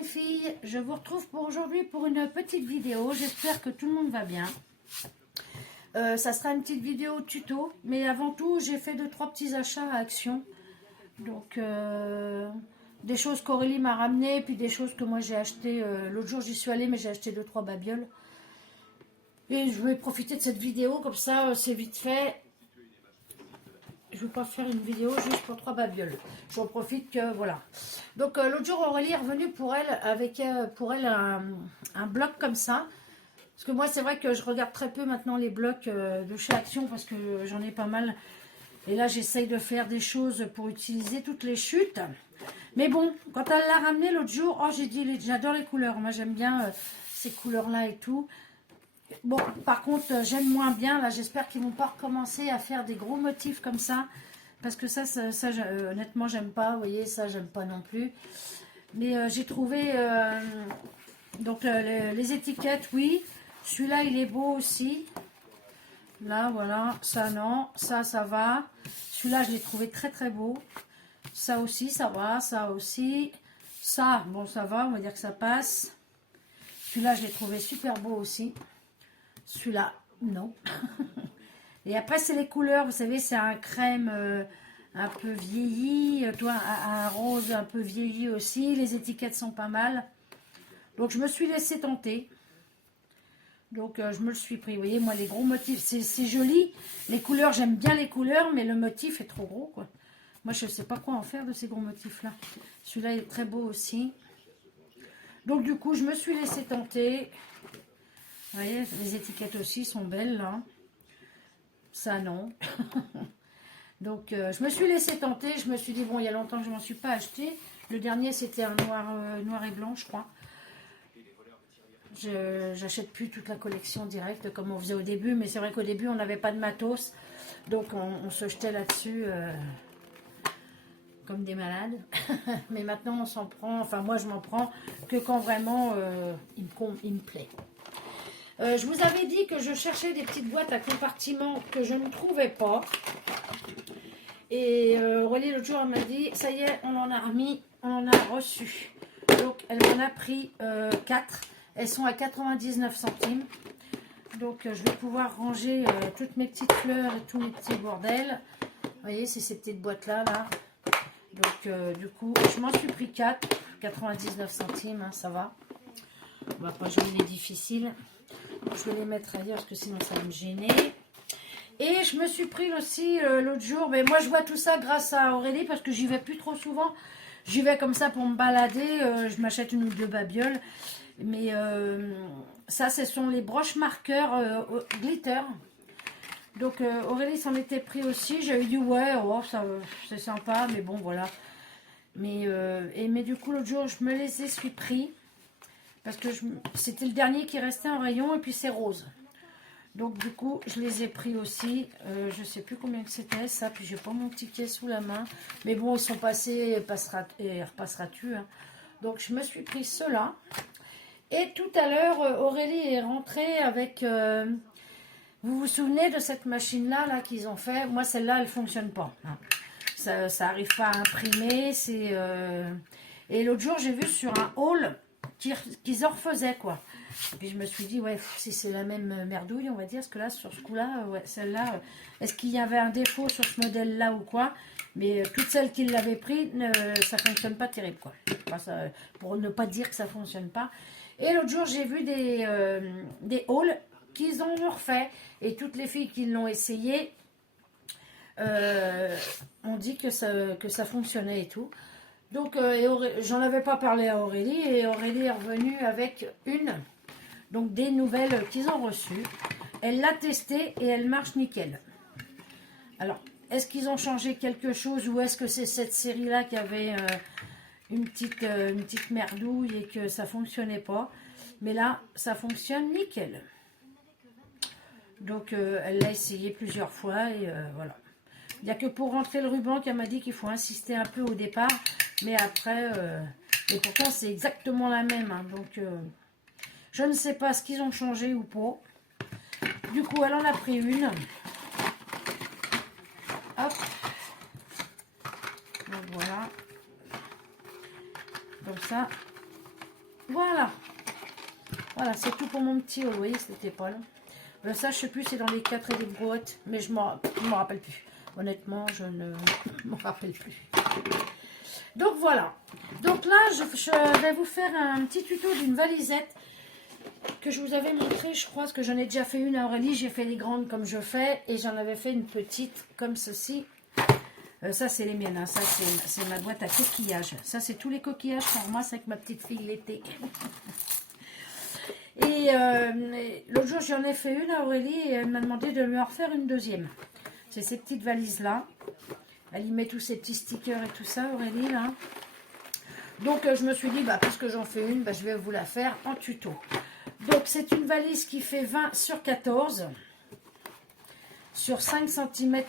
les filles, je vous retrouve pour aujourd'hui pour une petite vidéo. J'espère que tout le monde va bien. Ça sera une petite vidéo tuto, mais avant tout j'ai fait 2-3 petits achats à Action. Donc des choses qu'Aurélie m'a ramenées, puis des choses que moi j'ai achetées. L'autre jour j'y suis allée, mais j'ai acheté 2-3 babioles. Et je vais profiter de cette vidéo, comme ça c'est vite fait. Je ne vais pas faire une vidéo juste pour 3 babioles. J'en profite que voilà. Donc l'autre jour Aurélie est revenue pour elle avec un bloc comme ça. Parce que moi c'est vrai que je regarde très peu maintenant les blocs de chez Action parce que j'en ai pas mal. Et là j'essaye de faire des choses pour utiliser toutes les chutes. Mais bon, quand elle l'a ramené l'autre jour, oh j'ai dit j'adore les couleurs. Moi j'aime bien ces couleurs là et tout. Bon, par contre, j'aime moins bien. Là, j'espère qu'ils vont pas recommencer à faire des gros motifs comme ça. Parce que ça honnêtement, j'aime pas. Vous voyez, ça, j'aime pas non plus. Mais j'ai trouvé... donc, les étiquettes, oui. Celui-là, il est beau aussi. Là, voilà. Ça, non. Ça va. Celui-là, je l'ai trouvé très, très beau. Ça aussi, ça va. Ça aussi. Ça, bon, ça va. On va dire que ça passe. Celui-là, je l'ai trouvé super beau aussi. Celui-là, non. Et après, c'est les couleurs. Vous savez, c'est un crème un peu vieilli. Toi, un rose un peu vieilli aussi. Les étiquettes sont pas mal. Donc, je me suis laissée tenter. Donc, je me le suis pris. Vous voyez, moi, les gros motifs, c'est joli. Les couleurs, j'aime bien les couleurs, mais le motif est trop gros, quoi. Moi, je ne sais pas quoi en faire de ces gros motifs-là. Celui-là est très beau aussi. Donc, du coup, je me suis laissée tenter. Vous voyez, les étiquettes aussi sont belles, là. Ça, non. Donc, je me suis laissée tenter. Je me suis dit, bon, il y a longtemps que je ne m'en suis pas acheté. Le dernier, c'était un noir et blanc, je crois. J'achète plus toute la collection directe comme on faisait au début. Mais c'est vrai qu'au début, on n'avait pas de matos. Donc, on se jetait là-dessus comme des malades. Mais maintenant, on s'en prend. Enfin, moi, je m'en prends que quand vraiment il me plaît. Je vous avais dit que je cherchais des petites boîtes à compartiments que je ne trouvais pas. Et Aurélie, l'autre jour, elle m'a dit, ça y est, on en a remis, on en a reçu. Donc, elle m'en a pris 4. Elles sont à 99 centimes. Donc, je vais pouvoir ranger toutes mes petites fleurs et tous mes petits bordels. Vous voyez, c'est ces petites boîtes-là, là. Donc, du coup, je m'en suis pris 4. 99 centimes, hein, ça va. On va pas jouer les difficiles. Je vais les mettre ailleurs parce que sinon ça va me gêner. Et je me suis pris aussi l'autre jour. Mais moi je vois tout ça grâce à Aurélie parce que j'y vais plus trop souvent. J'y vais comme ça pour me balader. Je m'achète une ou deux babioles. Mais ça ce sont les broches marqueurs glitter. Donc Aurélie s'en était pris aussi. J'avais dit ouais, oh, ça c'est sympa. Mais bon voilà. Mais du coup l'autre jour je me les suis pris. Parce que c'était le dernier qui restait en rayon et puis c'est rose. Donc du coup, je les ai pris aussi. Je ne sais plus combien que c'était ça. Puis j'ai pas mon ticket sous la main. Mais bon, ils sont passés et repassera-tu. Hein. Donc je me suis pris ceux-là. Et tout à l'heure, Aurélie est rentrée avec... vous vous souvenez de cette machine-là là, qu'ils ont fait? Moi, celle-là, elle ne fonctionne pas. Hein. Ça n'arrive pas à imprimer. Et l'autre jour, j'ai vu sur un haul... qu'ils en refaisaient quoi. Et puis je me suis dit ouais, si c'est la même merdouille on va dire, parce que là sur ce coup là ouais, celle-là est-ce qu'il y avait un défaut sur ce modèle là ou quoi, mais toutes celles qui l'avaient pris ça fonctionne pas terrible quoi, enfin, ça, pour ne pas dire que ça fonctionne pas. Et l'autre jour j'ai vu des hauls qu'ils ont refait et toutes les filles qui l'ont essayé ont dit que ça fonctionnait et tout. Donc, j'en avais pas parlé à Aurélie et Aurélie est revenue avec donc des nouvelles qu'ils ont reçues. Elle l'a testée et elle marche nickel. Alors, est-ce qu'ils ont changé quelque chose ou est-ce que c'est cette série-là qui avait une petite merdouille et que ça fonctionnait pas? Mais là, ça fonctionne nickel. Donc, elle l'a essayé plusieurs fois et voilà. Il n'y a que pour rentrer le ruban qu'elle m'a dit qu'il faut insister un peu au départ. Mais après, et pourtant c'est exactement la même. Hein, donc, je ne sais pas ce qu'ils ont changé ou pas. Du coup, elle en a pris une. Hop. Donc voilà. Comme ça. Voilà. Voilà, c'est tout pour mon petit haul. Vous voyez, c'était pas long. Ça, je sais plus, c'est dans les 4 et les brouettes. Mais je m'en rappelle plus. Honnêtement, je ne m'en rappelle plus. Donc voilà. Donc là, je vais vous faire un petit tuto d'une valisette que je vous avais montré. Je crois que j'en ai déjà fait une à Aurélie. J'ai fait les grandes comme je fais. Et j'en avais fait une petite comme ceci. Ça, c'est les miennes. Hein. Ça, c'est ma boîte à coquillages. Ça, c'est tous les coquillages qu'on ramasse avec ma petite fille l'été. Et l'autre jour, j'en ai fait une à Aurélie et elle m'a demandé de lui en refaire une deuxième. C'est ces petites valises-là. Elle y met tous ces petits stickers et tout ça, Aurélie, là. Donc, je me suis dit, bah, puisque j'en fais une, bah, je vais vous la faire en tuto. Donc, c'est une valise qui fait 20 sur 14, sur 5 cm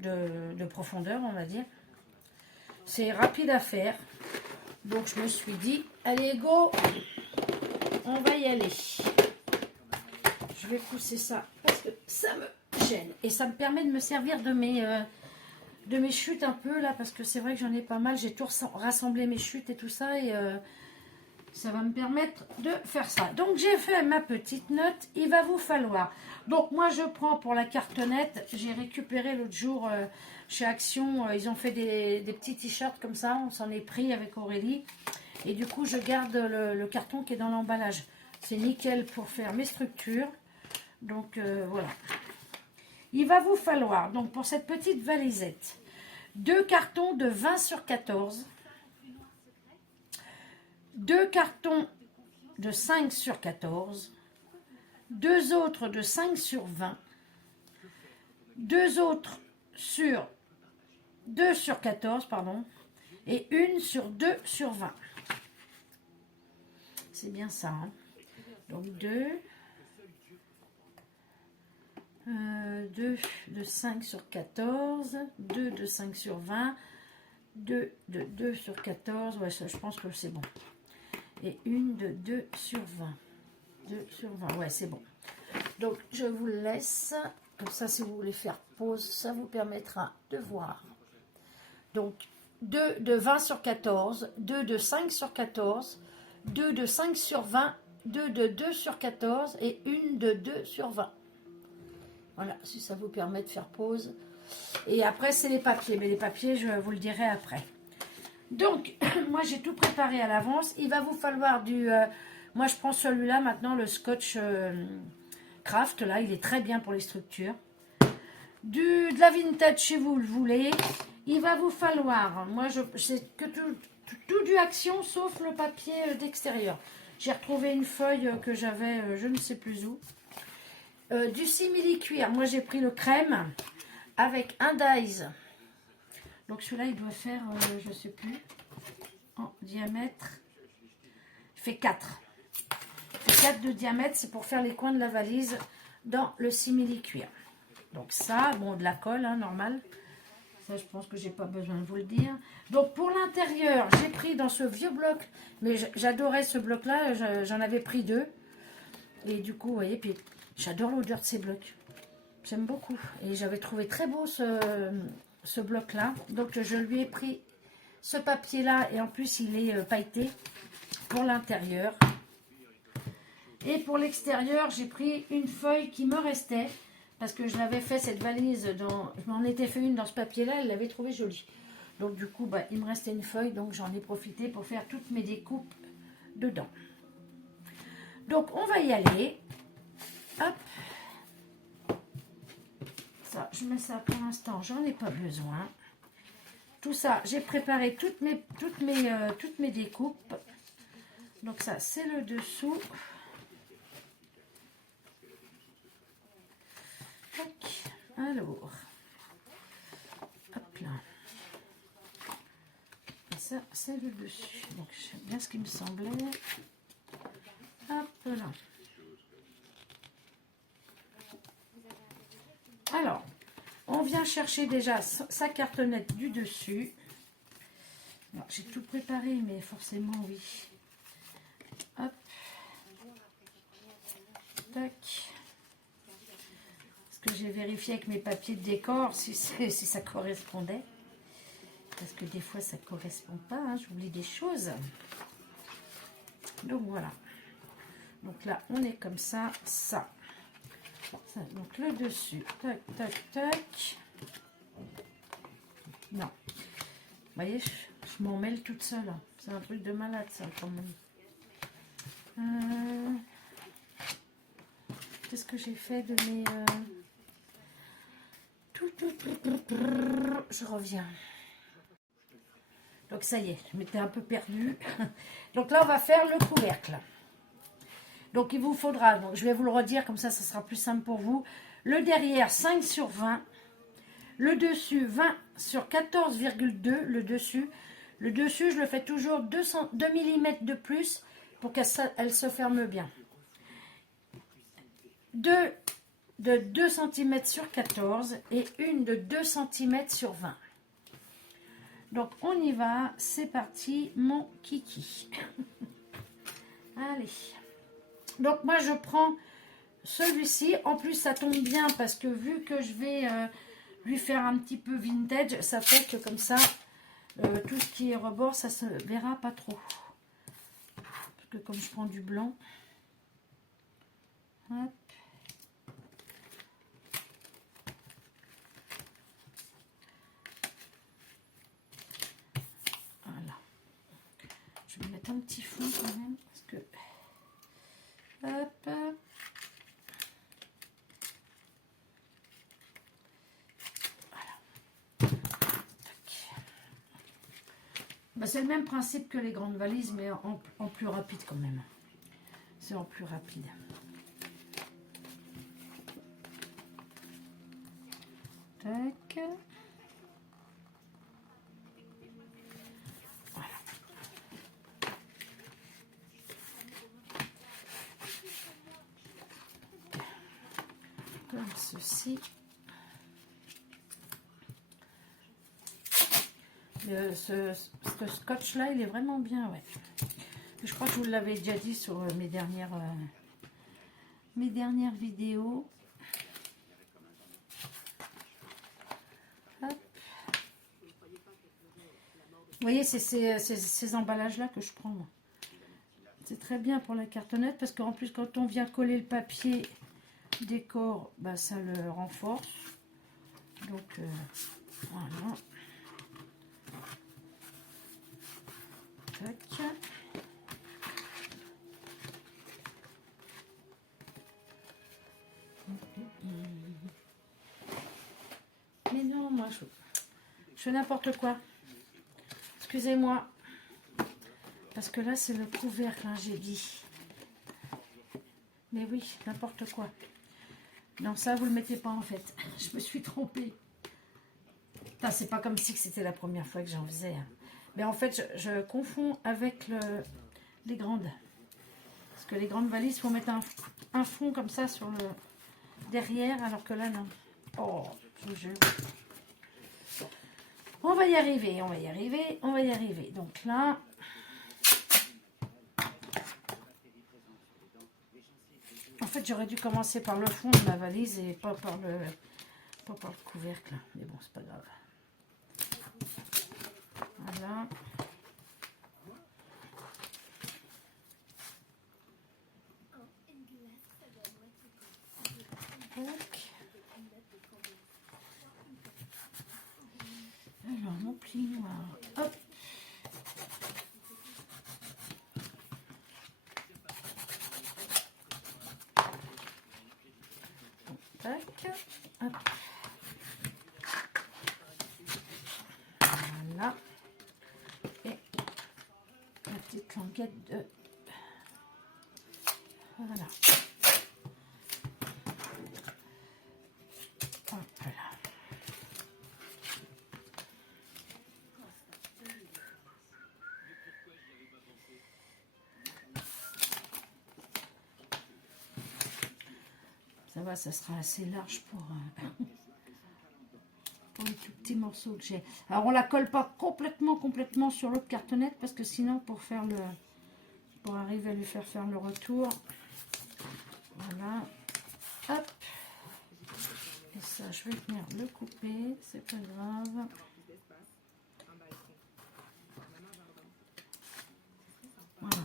de profondeur, on va dire. C'est rapide à faire. Donc, je me suis dit, allez, go, on va y aller. Je vais pousser ça parce que ça me gêne. Et ça me permet de me servir de mes chutes un peu là, parce que c'est vrai que j'en ai pas mal. J'ai tout rassemblé mes chutes et tout ça. Et ça va me permettre de faire ça. Donc j'ai fait ma petite note. Il va vous falloir. Donc moi je prends pour la cartonnette. J'ai récupéré l'autre jour chez Action. Ils ont fait des petits t-shirts comme ça. On s'en est pris avec Aurélie. Et du coup je garde le carton qui est dans l'emballage. C'est nickel pour faire mes structures. Donc voilà. Il va vous falloir, donc pour cette petite valisette, 2 cartons de 20 sur 14, 2 cartons de 5 sur 14, 2 autres de 5 sur 20, 2 autres sur 2 sur 14, pardon, et une sur 2 sur 20. C'est bien ça. Hein. Donc 2 de 5 sur 14, 2 de 5 sur 20, 2 de 2 sur 14, ouais, ça, je pense que c'est bon. Et une de 2 sur 20. 2 sur 20, ouais, c'est bon. Donc, je vous laisse. Comme ça, si vous voulez faire pause, ça vous permettra de voir. Donc, 2 de 20 sur 14, 2 de 5 sur 14, 2 de 5 sur 20, 2 de 2 sur 14 et une de 2 sur 20. Voilà, si ça vous permet de faire pause. Et après, c'est les papiers. Mais les papiers, je vous le dirai après. Donc, moi, j'ai tout préparé à l'avance. Il va vous falloir du... moi, je prends celui-là maintenant, le Scotch Craft. Là, il est très bien pour les structures. De la vintage, si vous le voulez. Il va vous falloir... Moi, c'est que tout du Action, sauf le papier d'extérieur. J'ai retrouvé une feuille que j'avais, je ne sais plus où. Du simili-cuir, moi j'ai pris le crème avec un dies. Donc celui-là il doit faire, je ne sais plus, en diamètre, il fait 4. Il fait 4 de diamètre, c'est pour faire les coins de la valise dans le simili-cuir. Donc ça, bon de la colle, hein, normal. Ça je pense que j'ai pas besoin de vous le dire. Donc pour l'intérieur, j'ai pris dans ce vieux bloc, mais j'adorais ce bloc-là, j'en avais pris 2. Et du coup, vous voyez, puis... J'adore l'odeur de ces blocs. J'aime beaucoup. Et j'avais trouvé très beau ce bloc-là. Donc, je lui ai pris ce papier-là. Et en plus, il est pailleté pour l'intérieur. Et pour l'extérieur, j'ai pris une feuille qui me restait. Parce que je l'avais fait, cette valise. Je m'en étais fait une dans ce papier-là. Elle l'avait trouvé jolie. Donc, du coup, bah, il me restait une feuille. Donc, j'en ai profité pour faire toutes mes découpes dedans. Donc, on va y aller. Hop, ça, je mets ça pour l'instant, j'en ai pas besoin. Tout ça, j'ai préparé toutes mes découpes. Donc ça, c'est le dessous. Tac. Alors, hop là. Et ça, c'est le dessus. Donc, j'aime bien ce qui me semblait. Hop là. Alors, on vient chercher déjà sa cartonnette du dessus. J'ai tout préparé, mais forcément, oui. Hop. Tac. Parce que j'ai vérifié avec mes papiers de décor si ça correspondait. Parce que des fois, ça ne correspond pas. Hein, j'oublie des choses. Donc voilà. Donc là, on est comme ça, ça. Donc le dessus, tac, tac, tac. Non. Vous voyez, je m'en mêle toute seule. C'est un truc de malade, ça, quand même. Qu'est-ce que j'ai fait de mes... Je reviens. Donc ça y est, je m'étais un peu perdue. Donc là, on va faire le couvercle. Donc il vous faudra, donc je vais vous le redire, comme ça sera plus simple pour vous. Le derrière, 5 sur 20. Le dessus, 20 sur 14,2. Le dessus, je le fais toujours 2 mm de plus pour qu'elle se ferme bien. 2 de 2 cm sur 14 et une de 2 cm sur 20. Donc on y va, c'est parti mon kiki. Allez. Donc moi je prends celui-ci, en plus ça tombe bien parce que vu que je vais lui faire un petit peu vintage, ça fait que comme ça, tout ce qui est rebord, ça se verra pas trop. Parce que comme je prends du blanc, hop. Voilà. Je vais mettre un petit fond quand même, parce que... Hop. Bah, c'est le même principe que les grandes valises, mais en plus rapide quand même. C'est en plus rapide. Tac. Voilà. Comme ceci. Ce scotch là, il est vraiment bien, ouais. Je crois que je vous l'avais déjà dit sur mes dernières vidéos. Hop. Vous voyez, c'est ces emballages là que je prends. C'est très bien pour la cartonnette parce qu'en plus quand on vient coller le papier décor, bah, ça le renforce. Donc voilà. Tac. Mais non, moi je fais n'importe quoi. Excusez-moi. Parce que là c'est le couvercle, hein, j'ai dit. Mais oui, n'importe quoi. Non, ça vous le mettez pas en fait. Je me suis trompée. C'est pas comme si c'était la première fois que j'en faisais. Hein. Mais en fait, je confonds avec les grandes. Parce que les grandes valises, il faut mettre un fond comme ça sur le derrière, alors que là, non. Oh, je vous jure. On va y arriver, on va y arriver, on va y arriver. Donc là... En fait, j'aurais dû commencer par le fond de ma valise et pas par le couvercle. Mais bon, c'est pas grave. Voilà. Alors, mon pli noir. Hop. Tac. Hop. Voilà. Et la petite languette de... Voilà. Hop là. Ça va, ça sera assez large pour les tout petits morceaux que j'ai. Alors on la colle pas complètement sur l'autre cartonnette parce que sinon pour arriver à lui faire le retour, voilà, hop, et ça je vais venir le couper, c'est pas grave. Voilà.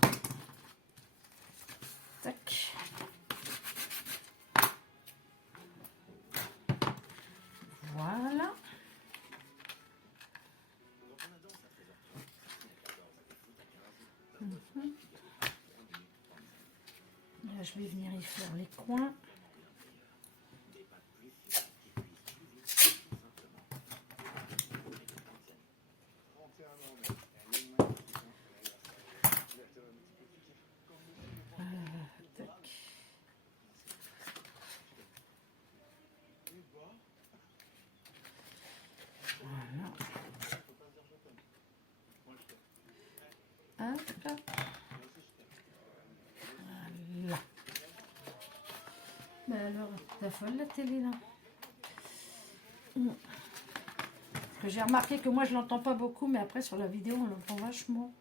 Voilà. Là, je vais venir y faire les coins. Tac. Voilà. Hop. Voilà. Mais alors, t'as folle la télé là. Parce que j'ai remarqué que moi je l'entends pas beaucoup, mais après sur la vidéo on l'entend vachement.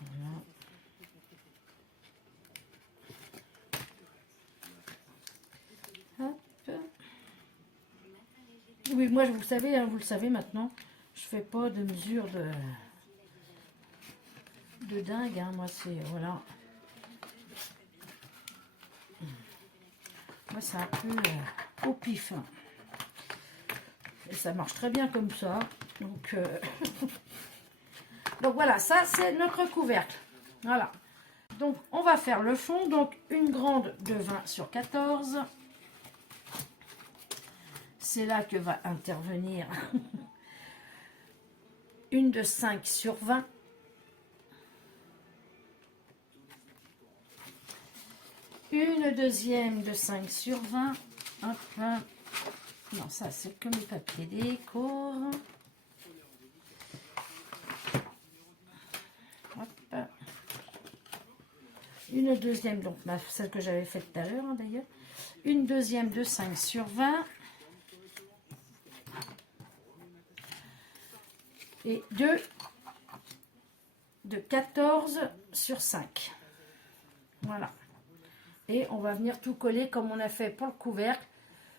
Voilà. Hop. Oui, moi vous le savez, hein, vous le savez maintenant, je fais pas de mesure de dingue, hein, moi c'est, voilà. Moi c'est un peu au pif. Hein. Et ça marche très bien comme ça. Donc, donc voilà, ça c'est notre couvercle. Voilà. Donc on va faire le fond. Donc une grande de 20 sur 14. C'est là que va intervenir une de 5 sur 20. Une deuxième de 5 sur 20. Hop. Non, ça c'est que mes papiers déco. Hop. Une deuxième, donc celle que j'avais faite tout à l'heure hein, d'ailleurs. Une deuxième de 5 sur 20. Et deux de 14 sur 5. Voilà. Et on va venir tout coller comme on a fait pour le couvercle.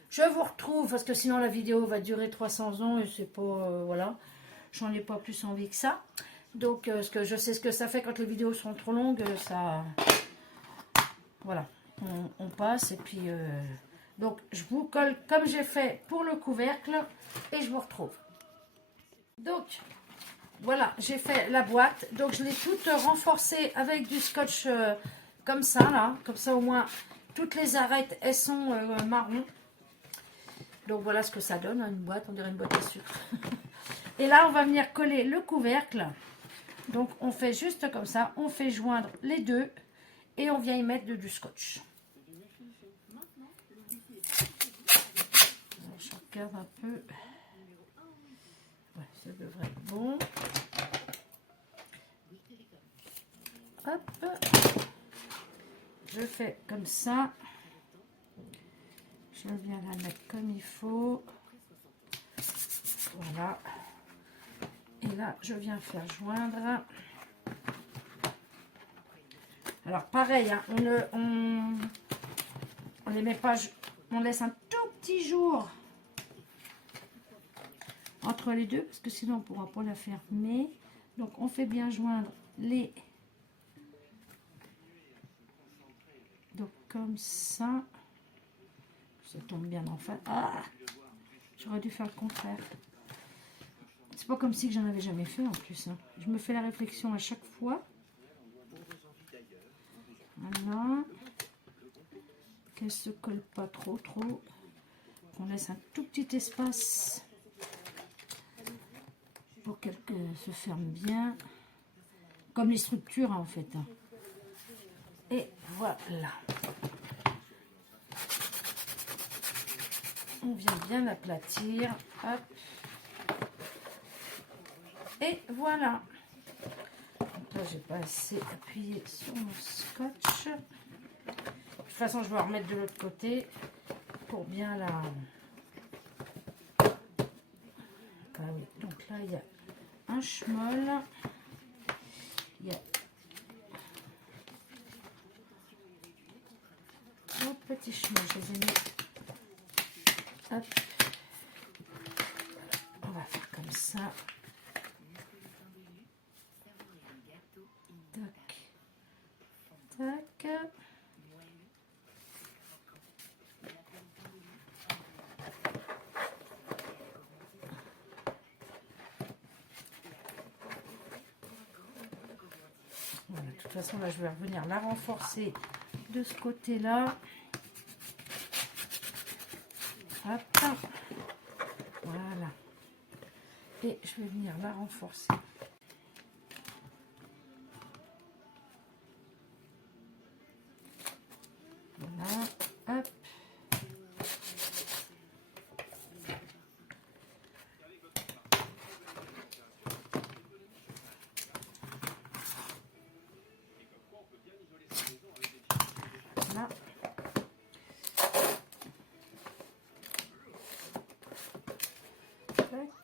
Je vous retrouve, parce que sinon la vidéo va durer 300 ans et c'est pas... voilà. J'en ai pas plus envie que ça. Donc, parce que je sais ce que ça fait quand les vidéos sont trop longues, ça... Voilà. On passe et puis... donc, je vous colle comme j'ai fait pour le couvercle et je vous retrouve. Donc, voilà, j'ai fait la boîte. Donc, je l'ai toute renforcée avec du scotch comme ça, là. Comme ça, au moins, toutes les arêtes, elles sont marron. Donc, voilà ce que ça donne, une boîte. On dirait une boîte à sucre. Et là, on va venir coller le couvercle. Donc, on fait juste comme ça. On fait joindre les deux. Et on vient y mettre du scotch. Alors, je regarde un peu. Ouais, ça devrait être bon. Hop. Je fais comme ça. Je viens la mettre comme il faut. Voilà. Et là, je viens faire joindre. Alors, pareil, hein, on les met pas, on laisse un tout petit jour entre les deux, parce que sinon, on ne pourra pas la faire. Mais, donc, on fait bien joindre les... Donc, comme ça. Ça tombe bien en fait. Ah, j'aurais dû faire le contraire. C'est pas comme si que j'en avais jamais fait en plus. Hein. Je me fais la réflexion à chaque fois. Voilà. Qu'elle se colle pas trop. Qu'on laisse un tout petit espace pour qu'elle se ferme bien. Comme les structures en fait. Et voilà. On vient bien aplatir. Hop. Et voilà. Donc là, j'ai pas assez appuyé sur mon scotch. De toute façon, je vais en remettre de l'autre côté pour bien la... Ah oui. Donc là, il y a un schmoll. Il y a... un petit schmoll. Je les ai mis... Hop. On va faire comme ça. Tac. Voilà, de toute façon, là, je vais revenir la renforcer de ce côté-là. Hop. Voilà. Et je vais venir la renforcer. Voilà. Hop. Voilà. Tac.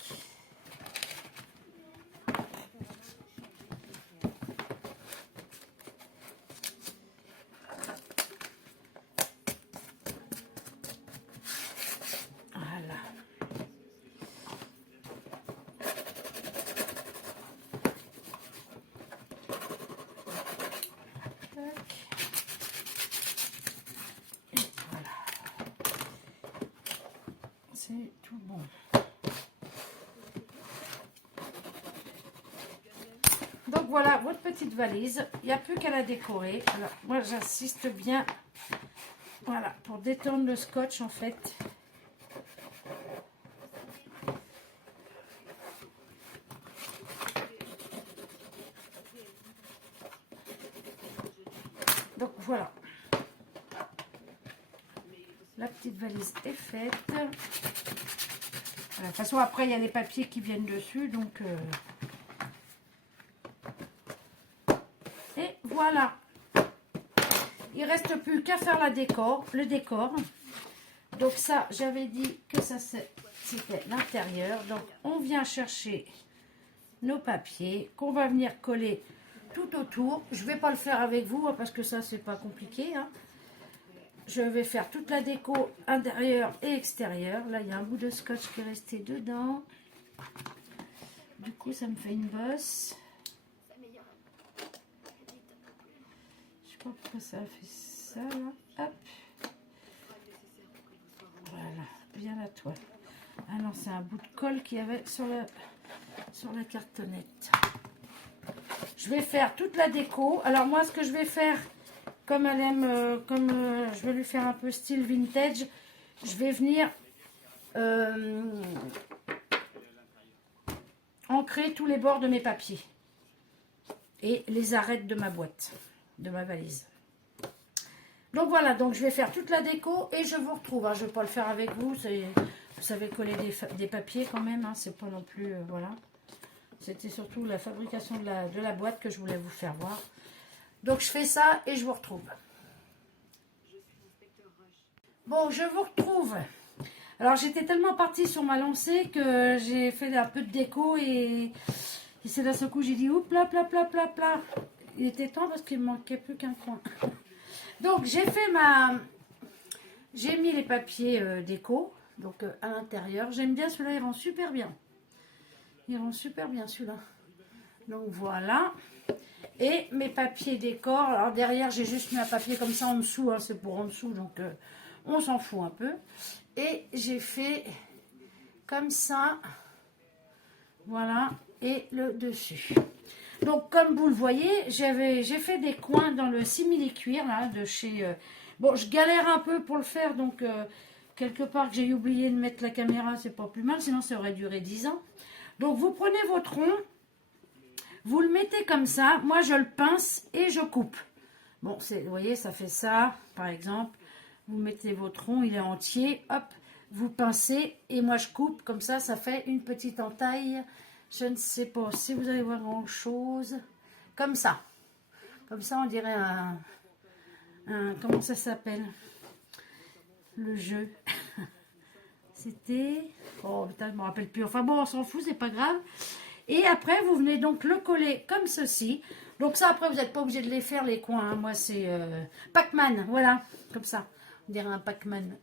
Voilà. Tac. Et voilà. C'est tout bon. Donc voilà votre petite valise. Il n'y a plus qu'à la décorer. Alors moi j'insiste bien. Voilà, pour détendre le scotch en fait. Donc voilà. La petite valise est faite. Voilà, de toute façon après il y a les papiers qui viennent dessus. Donc et voilà. Il ne reste plus qu'à faire le décor. Donc ça, j'avais dit que ça c'était l'intérieur. Donc on vient chercher nos papiers qu'on va venir coller tout autour. Je ne vais pas le faire avec vous hein, parce que ça c'est pas compliqué. Hein. Je vais faire toute la déco intérieure et extérieure. Là il y a un bout de scotch qui est resté dedans. Du coup ça me fait une bosse. Je sais pas pourquoi ça a fait ça là. Hop. Voilà, bien la toile. Ah non, c'est un bout de colle qu'il y avait sur la cartonnette. Je vais faire toute la déco. Alors moi, ce que je vais faire, comme elle aime, je vais lui faire un peu style vintage, je vais venir ancrer tous les bords de mes papiers et les arêtes de ma boîte, de ma valise. Donc voilà, donc je vais faire toute la déco et je vous retrouve. Hein. Je ne vais pas le faire avec vous, vous savez coller des papiers quand même, hein. C'est pas non plus, voilà. C'était surtout la fabrication de la boîte que je voulais vous faire voir. Donc je fais ça et je vous retrouve. Bon, je vous retrouve. Alors j'étais tellement partie sur ma lancée que j'ai fait un peu de déco et c'est d'un seul coup j'ai dit oups là, pla, pla, pla, pla. Il était temps parce qu'il ne manquait plus qu'un coin. Donc j'ai mis les papiers déco donc à l'intérieur. J'aime bien celui-là, il rend super bien. Il rend super bien celui-là. Donc voilà. Et mes papiers décor. Alors derrière j'ai juste mis un papier comme ça en dessous. Hein, c'est pour en dessous donc on s'en fout un peu. Et j'ai fait comme ça. Voilà. Et le dessus. Donc comme vous le voyez, j'ai fait des coins dans le simili-cuir là de chez... bon, je galère un peu pour le faire, donc quelque part que j'ai oublié de mettre la caméra, c'est pas plus mal, sinon ça aurait duré 10 ans. Donc vous prenez votre rond, vous le mettez comme ça, moi je le pince et je coupe. Bon, vous voyez, ça fait ça, par exemple. Vous mettez votre rond, il est entier, hop, vous pincez et moi je coupe, comme ça, ça fait une petite entaille. Je ne sais pas si vous allez voir grand chose. Comme ça. Comme ça, on dirait un comment ça s'appelle? Le jeu. C'était... Oh, putain, je ne me rappelle plus. Enfin bon, on s'en fout, c'est pas grave. Et après, vous venez donc le coller comme ceci. Donc ça, après, vous n'êtes pas obligé de les faire, les coins. Hein. Moi, c'est Pac-Man. Voilà, comme ça. On dirait un Pac-Man.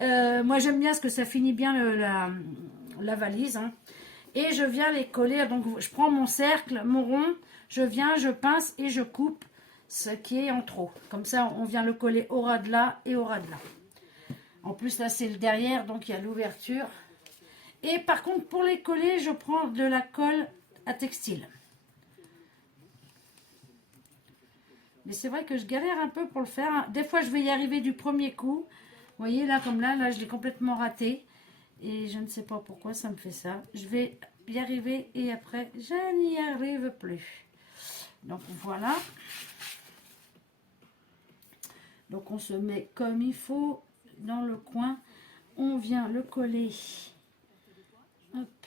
Moi, j'aime bien parce que ça finit bien la valise. Hein. Et je viens les coller. Donc je prends mon cercle, mon rond, je viens, je pince et je coupe ce qui est en trop. Comme ça, on vient le coller au ras de là et au ras de là. En plus, là, c'est le derrière, donc il y a l'ouverture. Et par contre, pour les coller, je prends de la colle à textile. Mais c'est vrai que je galère un peu pour le faire. Des fois, je vais y arriver du premier coup. Vous voyez, là, comme là, je l'ai complètement raté. Et je ne sais pas pourquoi ça me fait ça. Je vais y arriver et après, je n'y arrive plus. Donc, voilà. Donc, on se met comme il faut dans le coin. On vient le coller. Hop.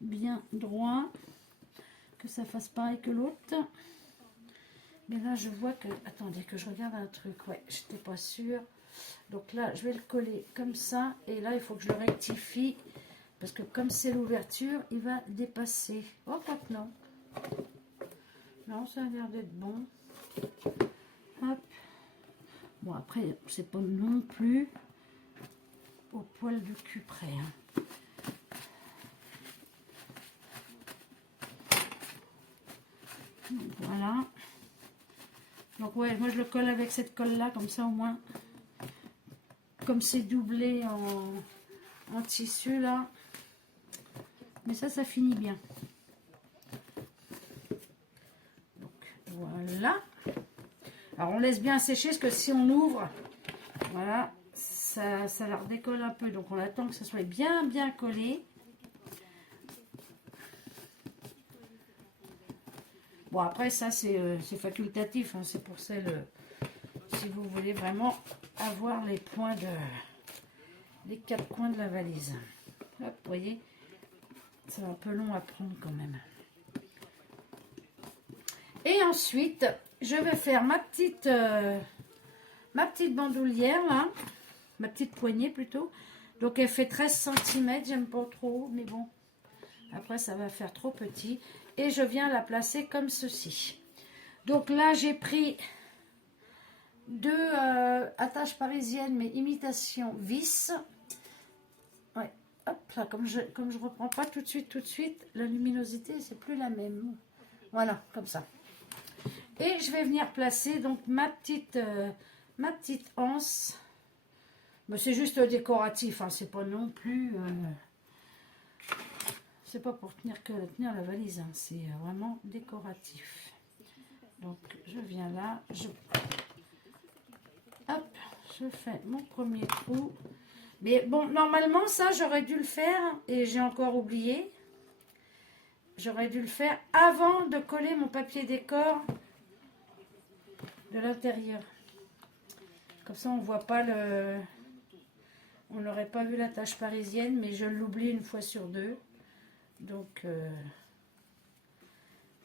Bien droit. Que ça fasse pareil que l'autre. Mais là, je vois que... Attendez, que je regarde un truc. Ouais, j'étais pas sûre. Donc là, je vais le coller comme ça. Et là, il faut que je le rectifie. Parce que comme c'est l'ouverture, il va dépasser. Oh, quoi que non. Non, ça a l'air d'être bon. Hop. Bon, après, c'est pas non plus au poil de cul près. Hein. Donc, voilà. Donc ouais, moi je le colle avec cette colle là, comme ça au moins, comme c'est doublé en tissu là, mais ça finit bien. Donc voilà. Alors on laisse bien sécher, parce que si on ouvre, voilà, ça la redécolle un peu, donc on attend que ça soit bien collé. Bon, après, ça, c'est facultatif. Hein, c'est pour celle, si vous voulez vraiment avoir les points les 4 coins de la valise. Hop, vous voyez, c'est un peu long à prendre quand même. Et ensuite, je vais faire ma petite bandoulière, là. Ma petite poignée, plutôt. Donc, elle fait 13 cm. J'aime pas trop, mais bon. Après, ça va faire trop petit. Et je viens la placer comme ceci. Donc là, j'ai pris 2 attaches parisiennes, mais imitation vis. Ouais, hop là, comme je reprends pas tout de suite, la luminosité, c'est plus la même. Voilà, comme ça. Et je vais venir placer donc ma petite anse. Mais c'est juste décoratif, hein, c'est pas non plus... c'est pas pour tenir la valise, hein, c'est vraiment décoratif. Donc je viens là, hop, je fais mon premier trou. Mais bon, normalement ça j'aurais dû le faire et j'ai encore oublié. J'aurais dû le faire avant de coller mon papier décor de l'intérieur. Comme ça on voit pas on n'aurait pas vu la tache parisienne, mais je l'oublie une fois sur deux. Donc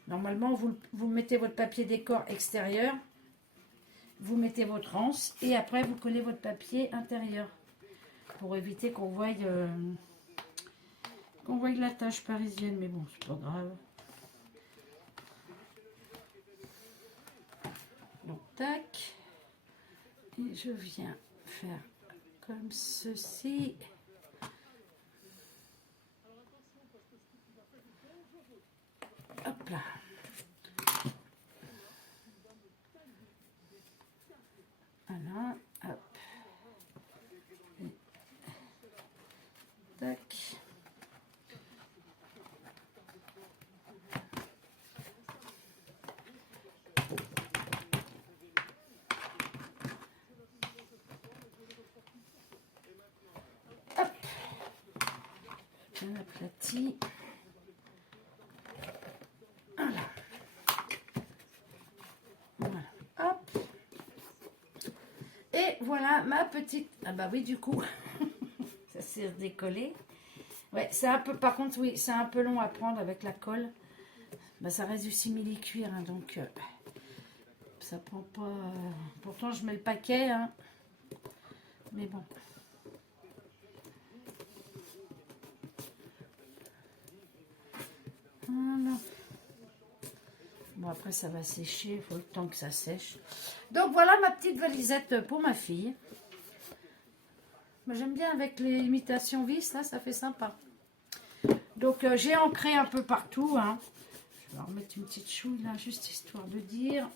normalement vous mettez votre papier décor extérieur, vous mettez votre anse et après vous collez votre papier intérieur pour éviter qu'on voie la tache parisienne. Mais bon, c'est pas grave. Donc tac, et je viens faire comme ceci. Hop là. Voilà, hop. Et tac. Hop. Bien aplati. Voilà ma petite... Ah bah oui, du coup, ça s'est décollé. Ouais, c'est un peu... Par contre, oui, c'est un peu long à prendre avec la colle. Bah, ça reste du simili-cuir, hein, donc ça prend pas... Pourtant, je mets le paquet, hein. Mais bon. Voilà. Bon, après, ça va sécher. Il faut le temps que ça sèche. Donc, voilà ma petite valisette pour ma fille. J'aime bien avec les imitations vis, là, ça fait sympa. Donc j'ai ancré un peu partout, hein. Je vais remettre une petite chouille là, juste histoire de dire.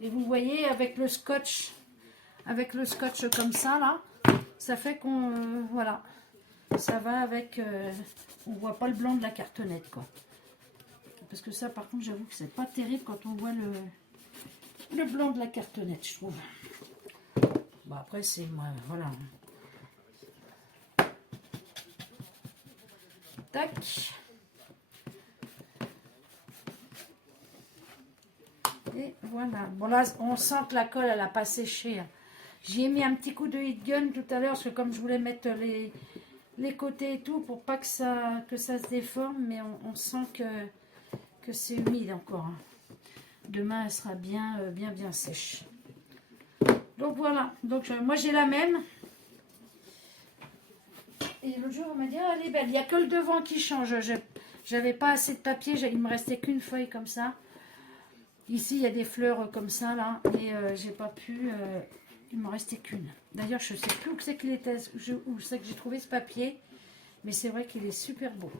Et vous voyez, avec le scotch comme ça là, ça fait qu'on, voilà, ça va avec, on voit pas le blanc de la cartonnette, quoi. Parce que ça, par contre, j'avoue que c'est pas terrible quand on voit le blanc de la cartonnette, je trouve. Bon, après, c'est moi, voilà. Tac. Et voilà. Bon, là, on sent que la colle, elle n'a pas séché. J'y ai mis un petit coup de heat gun tout à l'heure, parce que comme je voulais mettre les côtés et tout, pour pas que ça se déforme, mais on sent que c'est humide encore. Demain, elle sera bien sèche. Donc voilà. Donc moi, j'ai la même. Et l'autre jour, on m'a dit, ah, elle est belle. Il n'y a que le devant qui change. J'avais pas assez de papier. Il me restait qu'une feuille comme ça. Ici, il y a des fleurs comme ça, là. Et j'ai pas pu... il me restait qu'une. D'ailleurs, je sais plus où c'est qu'il était, où c'est que j'ai trouvé ce papier. Mais c'est vrai qu'il est super beau.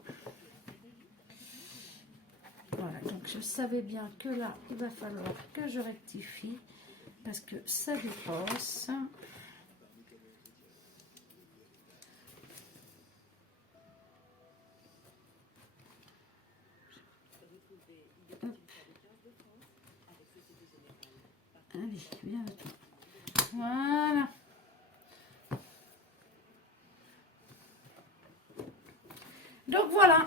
Voilà, donc je savais bien que là, il va falloir que je rectifie. Parce que ça dépasse. Hop. Allez, viens là, toi. Voilà. Donc voilà.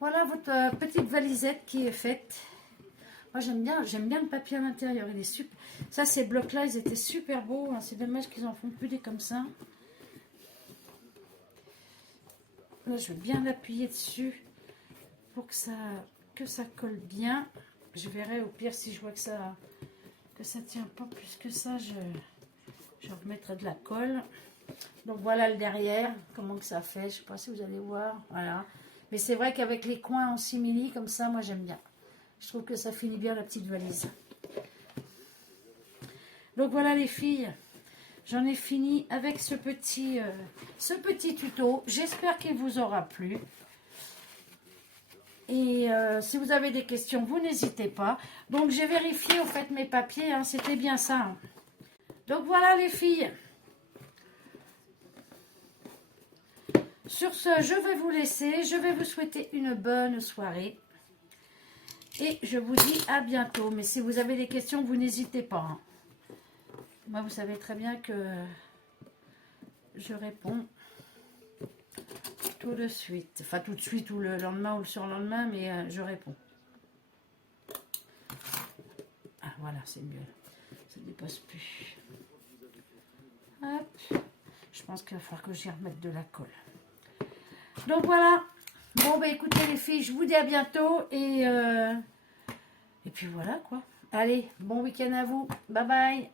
Voilà votre petite valisette qui est faite. Moi j'aime bien le papier à l'intérieur. Il est super. Ça, ces blocs-là, ils étaient super beaux. Hein. C'est dommage qu'ils en font plus des comme ça. Là, je vais bien l'appuyer dessus pour que ça colle bien. Je verrai au pire si je vois que ça tient pas plus que ça, je remettrai de la colle. Donc voilà le derrière, comment que ça fait. Je sais pas si vous allez voir. Voilà. Mais c'est vrai qu'avec les coins en simili comme ça, moi j'aime bien. Je trouve que ça finit bien la petite valise. Donc voilà les filles. J'en ai fini avec ce petit tuto. J'espère qu'il vous aura plu. Et si vous avez des questions, vous n'hésitez pas. Donc j'ai vérifié au fait mes papiers, hein, c'était bien ça. Hein. Donc voilà les filles. Sur ce, je vais vous laisser. Je vais vous souhaiter une bonne soirée. Et je vous dis à bientôt. Mais si vous avez des questions, vous n'hésitez pas. Hein. Moi, vous savez très bien que je réponds tout de suite. Enfin, tout de suite ou le lendemain ou le surlendemain, mais je réponds. Ah, voilà, c'est mieux. Ça ne dépasse plus. Hop. Je pense qu'il va falloir que j'y remette de la colle. Donc, voilà. Bon, bah écoutez les filles, je vous dis à bientôt. Et puis voilà, quoi. Allez, bon week-end à vous. Bye bye.